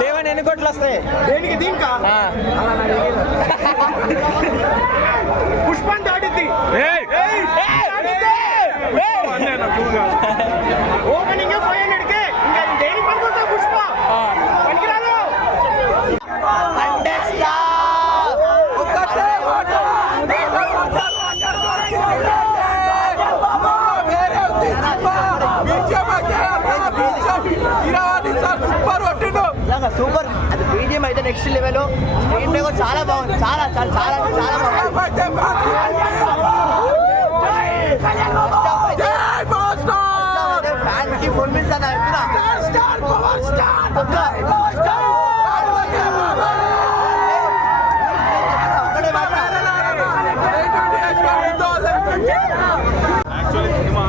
దేవన్ ఎన్ని కోట్లు వస్తాయి దేనికి దీనికా పుష్పం దాటిద్ది ఓపెనింగ్ 500కే ఇంకా దేనికి పనికొస్తా పుష్ప పనికిరాదు సూపర్. అది బీజిఎం అయితే నెక్స్ట్ లెవెల్. స్క్రీన్ ప్లే కూడా చాలా బాగుంది. చాలా చాలా చాలా చాలా బాగుంది. ఫ్యాన్స్ కి ఫుల్ మినిట్స్ అన్న సినిమా